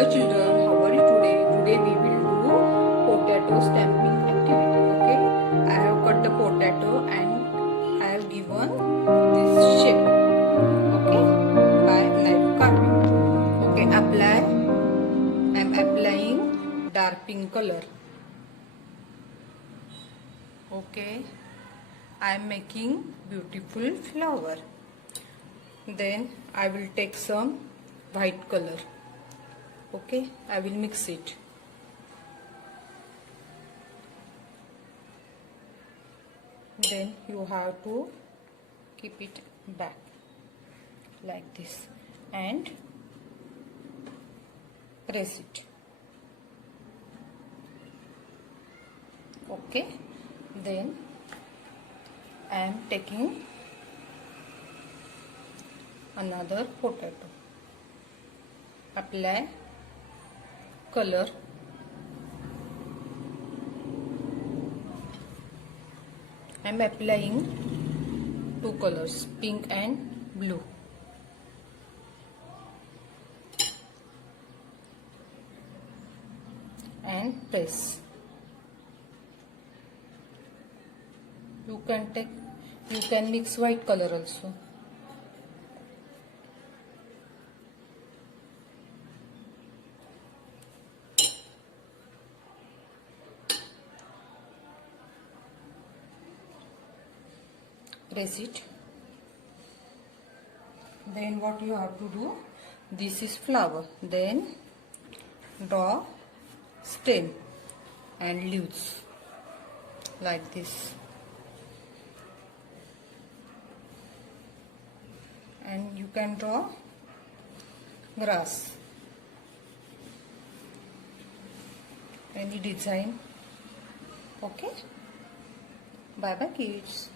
Hello children, how are you today? Today we will do potato stamping activity. Okay, I have cut the potato and I have given this shape. Okay, by knife carving. Okay, I am applying dark pink color. Okay, I am making beautiful flower. Then I will take some white color. Okay, I will mix it. Then you have to keep it back like this and press it. Okay, then I am taking another potato. Apply color. I am applying two colors, pink and blue. And press. You can mix white color also. Press it. Then what you have to do, this is flower, then draw stem and leaves like this, and you can draw grass, any design. Okay, bye bye kids.